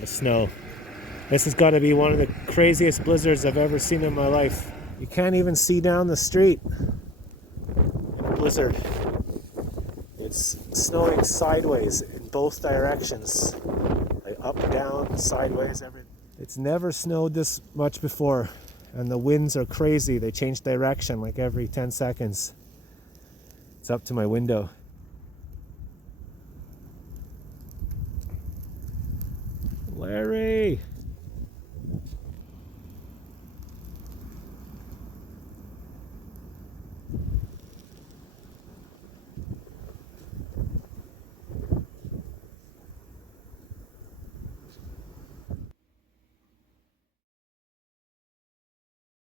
lot of snow. This has got to be one of the craziest blizzards I've ever seen in my life. You can't even see down the street in a blizzard. It's snowing sideways in both directions, like up, down, sideways, everything. It's never snowed this much before, and the winds are crazy. They change direction like every 10 seconds. It's up to my window. Larry!